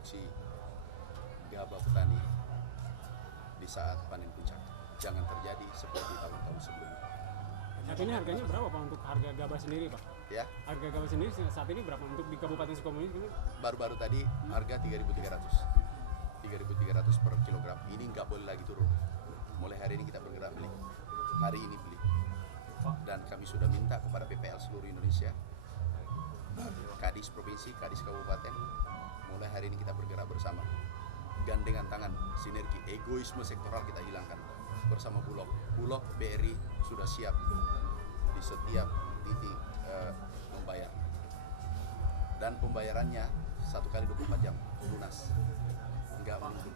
produksi gabah petani di saat panen puncak. Jangan terjadi seperti tahun-tahun sebelumnya. Saat ini harganya berapa Pak untuk harga gabah sendiri Pak? Ya, Harga gabah sendiri saat ini berapa untuk di Kabupaten Sukabumi? baru-baru tadi harga 3.300. 3.300 per kilogram. Ini nggak boleh lagi turun. Mulai hari ini kita bergerak beli. Hari ini beli. Dan kami sudah minta kepada PPL seluruh Indonesia, Kadis Provinsi, Kadis Kabupaten, mulai hari ini kita bergerak bersama. Gandengan tangan, sinergi, egoisme sektoral kita hilangkan bersama Bulog. Bulog BRI sudah siap di setiap titik membayar. Dan pembayarannya 1 kali 24 jam lunas. Enggak menunggu.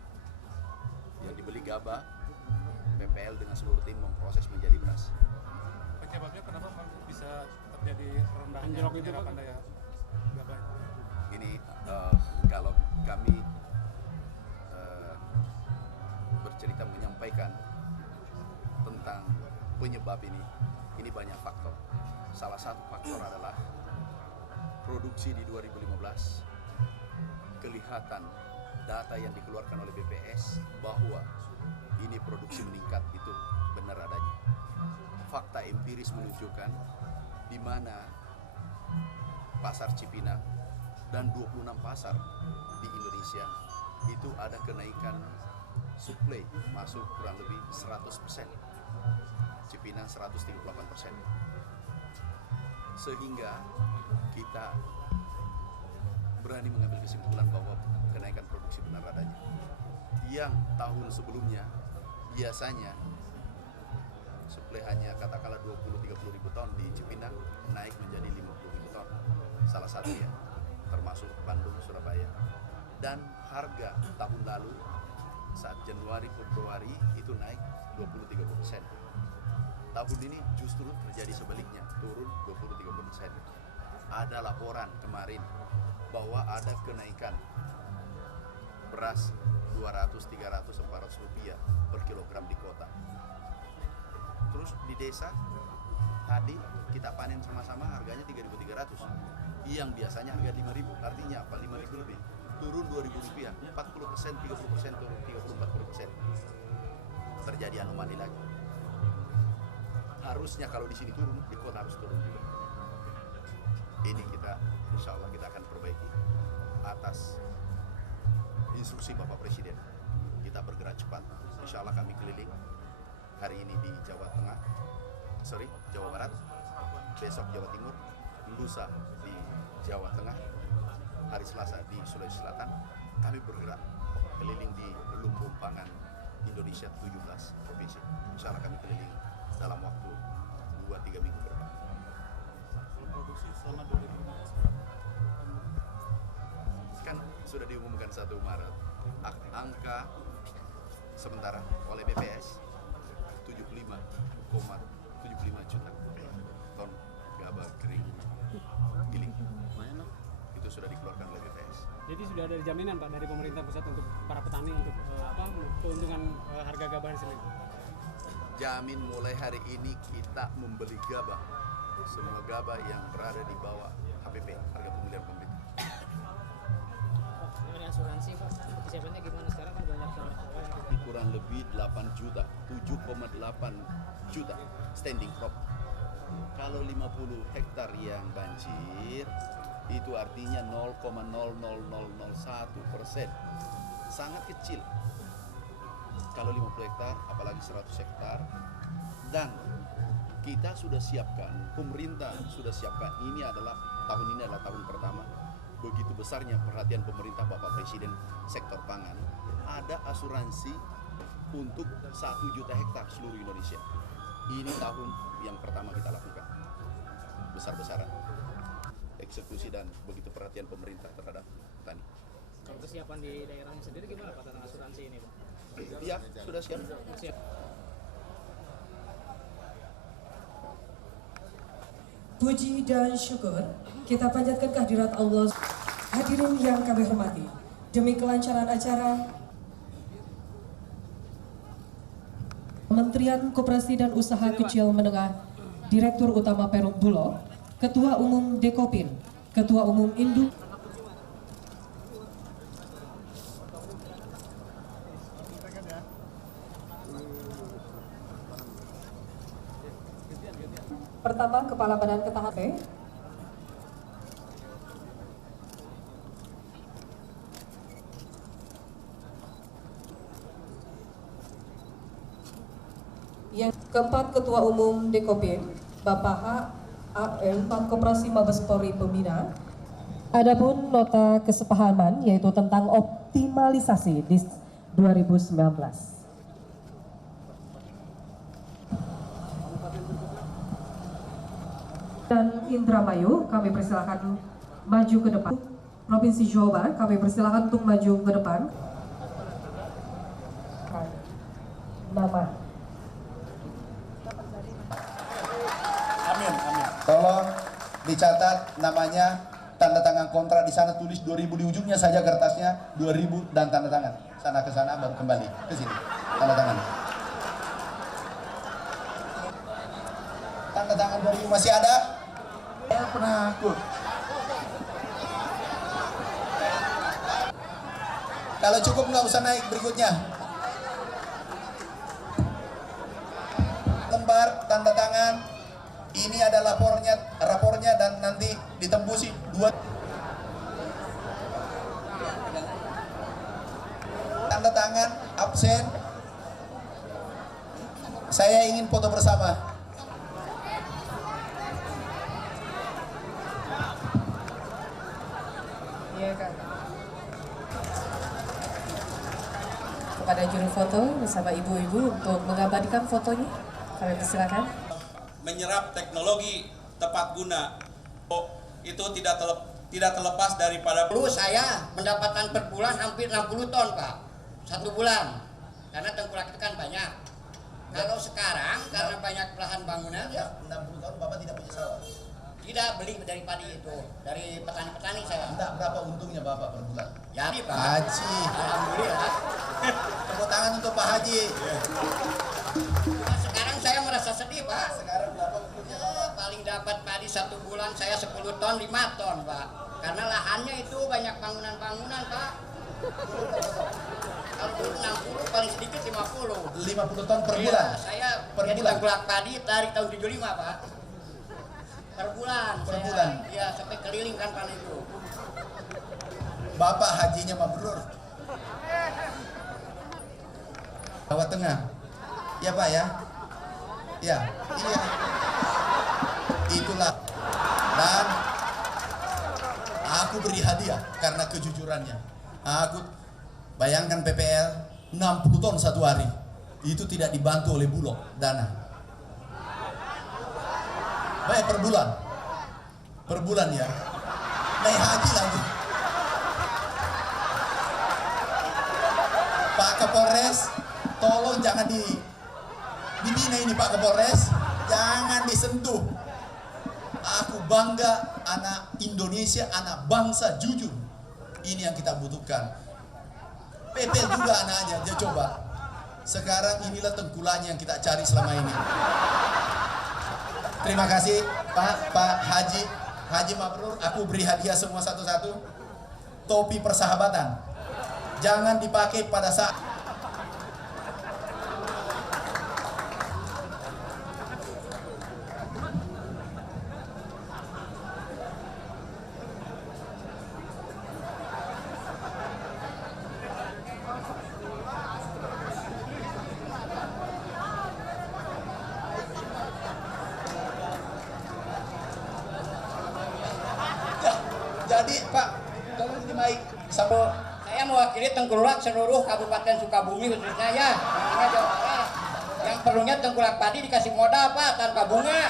Yang dibeli gabah, PPL dengan seluruh tim memproses menjadi beras. Penyebabnya kenapa bisa terjadi rendahnya penyerapan daya gabah? Ini kalau kami bercerita menyampaikan tentang penyebab ini banyak faktor. Salah satu faktor adalah produksi di 2015 kelihatan data yang dikeluarkan oleh BPS bahwa ini produksi meningkat, itu benar adanya. Fakta empiris menunjukkan di mana pasar Cipinang dan 26 pasar di Indonesia itu ada kenaikan suplai masuk kurang lebih 100%. Cipinang 138%. Sehingga kita berani mengambil kesimpulan bahwa kenaikan produksi benar adanya. Yang tahun sebelumnya biasanya suplai hanya katakanlah 20-30 ribu ton di Cipinang, naik menjadi 50 ribu ton. Salah satu ya, termasuk Bandung, Surabaya. Dan harga tahun lalu saat Januari, Februari itu naik 20-30%. Tahun ini justru terjadi sebaliknya, turun 20-30%. Ada laporan kemarin bahwa ada kenaikan beras 200, 300, 400 rupiah per kilogram di kota. Terus di desa tadi kita panen sama-sama harganya 3.300, yang biasanya harga 5.000. Artinya apa? 5.000 lebih, turun 2.000 rupiah, 40%, 30% turun, 30-40%. Terjadi anomali lagi. Harusnya kalau di sini turun, di kota harus turun juga. Ini kita, insya Allah kita akan perbaiki atas instruksi Bapak Presiden. Kita bergerak cepat. Insya Allah kami keliling hari ini di Jawa Barat, besok Jawa Timur, lusa di Jawa Tengah, hari Selasa di Sulawesi Selatan. Kami bergerak keliling di lumbung pangan Indonesia 17 provinsi. Insya Allah kami keliling dalam waktu 2-3 minggu ke depan. Produksi selama 2015 berapa? Kan sudah diumumkan 1 Maret, angka sementara oleh BPS 75,75 juta ton gabah kering giling. Itu sudah dikeluarkan oleh BPS. Jadi sudah ada jaminan Pak dari pemerintah pusat untuk para petani untuk keuntungan harga gabah sendiri. Jamin mulai hari ini kita membeli gabah, semua gabah yang berada di bawah HPP, harga pembelian pemerintah. Mengenai asuransi Pak, persiapannya gimana sekarang kan banyak Kurang lebih 8 juta, 7,8 juta standing crop. Kalau 50 hektar yang banjir, itu artinya 0,00001%, sangat kecil. Kalau 50 hektar, apalagi 100 hektar. Dan kita sudah siapkan, pemerintah sudah siapkan, ini adalah tahun pertama begitu besarnya perhatian pemerintah Bapak Presiden sektor pangan. Ada asuransi untuk 1 juta hektar seluruh Indonesia. Ini tahun yang pertama kita lakukan, besar-besaran eksekusi dan begitu perhatian pemerintah terhadap petani. Kalau kesiapan di daerahnya sendiri gimana Pak tentang asuransi ini Pak? Iya, sudah siap. Siap. Puji dan syukur kita panjatkan kehadirat Allah. Hadirin yang kami hormati, demi kelancaran acara, Kementerian Koperasi dan Usaha Kecil Menengah, Direktur Utama Perum Bulog, Ketua Umum Dekopin, Ketua Umum Induk Kepala Badan Ketahanan yang keempat, Ketua Umum Dekopim Bapak HAM Koperasi Mabes Polri Pembina. Adapun nota kesepahaman yaitu tentang optimalisasi di 2019. Dan Indramayu kami persilakan maju ke depan. Provinsi Jawa Barat kami persilakan untuk maju ke depan. Nama. Amin, amin. Tolong dicatat namanya, tanda tangan kontrak di sana, tulis 2000 di ujungnya saja kertasnya, 2000 dan tanda tangan. Sana ke sana baru kembali ke sini. Tanda tangan. Tanda tangan 2000 masih ada? Ya penakut. Kalau cukup nggak usah naik berikutnya. Lembar tanda tangan. Ini adalah rapornya dan nanti ditembusi 2. Tanda tangan, absen. Saya ingin foto bersama. Iya, Kak. Kepada juru foto bersama ibu-ibu untuk mengabadikan fotonya, kami persilakan. Menyerap teknologi tepat guna itu tidak terlepas daripada Dulu saya mendapatkan per bulan hampir 60 ton Pak, 1 bulan, karena tengkulak itu kan banyak. Kalau sekarang karena banyak lahan bangunan, Ya, 60 tahun Bapak tidak punya sawah. tidak beli dari padi itu, dari petani-petani saya. Enggak, berapa untungnya Bapak per bulan? Ya Pak, Haji. alhamdulillah. Tepuk tangan untuk Pak Haji. Nah, sekarang saya merasa sedih Pak. Sekarang berapa untungnya Bapak? Ya, paling dapat padi 1 bulan saya 10 ton, 5 ton Pak. Karena lahannya itu banyak bangunan-bangunan Pak. Kalau dulu 60, paling sedikit 50. 50 ton per Iya, bulan. saya Per jadi bulan? tengkulak padi dari tahun 75 Pak. Per bulan. Per saya, bulan? Iya, sampai keliling kan panen itu. Bapak hajinya mabrur. Jawa Tengah. Ya Pak ya. Ya, iya. Itulah. Dan aku beri hadiah karena kejujurannya. Aku bayangkan PPL 60 ton satu hari. Itu tidak dibantu oleh Bulog dana. Baik per bulan. Per bulan ya. Naik haji lagi. Pak Kapolres, tolong jangan dibina ini Pak Kapolres, jangan disentuh. Aku bangga anak Indonesia, anak bangsa jujur. Ini yang kita butuhkan. PP juga anaknya, dia coba. Sekarang inilah tengkulaknya yang kita cari selama ini. Terima kasih Pak Haji Mabrur. Aku beri hadiah semua satu-satu. Topi persahabatan. Jangan dipakai pada saat jadi Pak, tolong di mic sama Saya mewakili tengkulak seluruh Kabupaten Sukabumi khususnya ya. Bunga Jawa Barat. Yang perlunya tengkulak padi dikasih modal Pak tanpa bunga.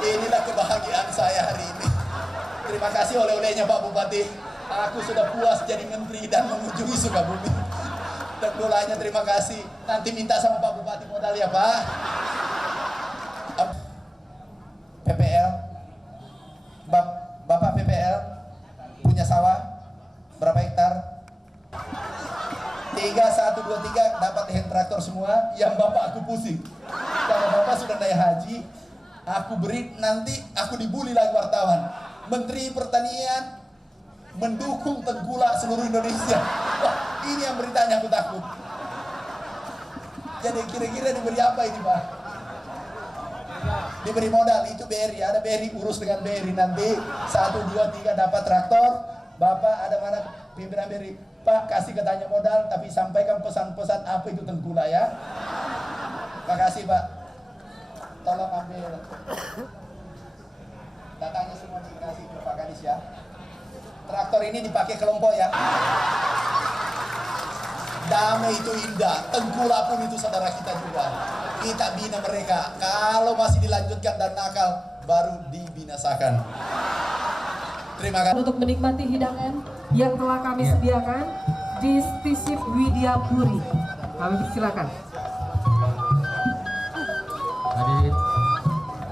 Inilah kebahagiaan saya hari ini. Terima kasih oleh-olehnya Pak Bupati. Aku sudah puas jadi menteri dan mengunjungi Sukabumi. Tengkulaknya terima kasih. Nanti minta sama Pak Bupati modal ya Pak. PPL, Bapak PPL punya sawah berapa hektar? 3123 dapat hand traktor semua. Yang Bapak aku pusing. Kalau Bapak sudah naik haji, aku beri, nanti aku dibully lagi wartawan. Menteri Pertanian mendukung tengkulak seluruh Indonesia. Wah, ini yang beritanya aku takut. Jadi kira-kira diberi apa ini Pak? Diberi modal, itu BRI, ada BRI, urus dengan BRI nanti 1, 2, 3 dapat traktor. Bapak ada mana pimpinan BRI? Pak kasih katanya modal, tapi sampaikan pesan-pesan apa itu tengkulak ya. Makasih Pak. Tolong ambil datanya semua dikasih ke Pak Kadis ya. Traktor ini dipakai kelompok ya. Damai itu indah, tengkulak pun itu saudara kita juga. Kita bina mereka. Kalau masih dilanjutkan dan nakal, baru dibinasakan. Terima kasih. Untuk menikmati hidangan yang telah kami sediakan di Stisip Widya Puri. Kami persilakan. Hadirin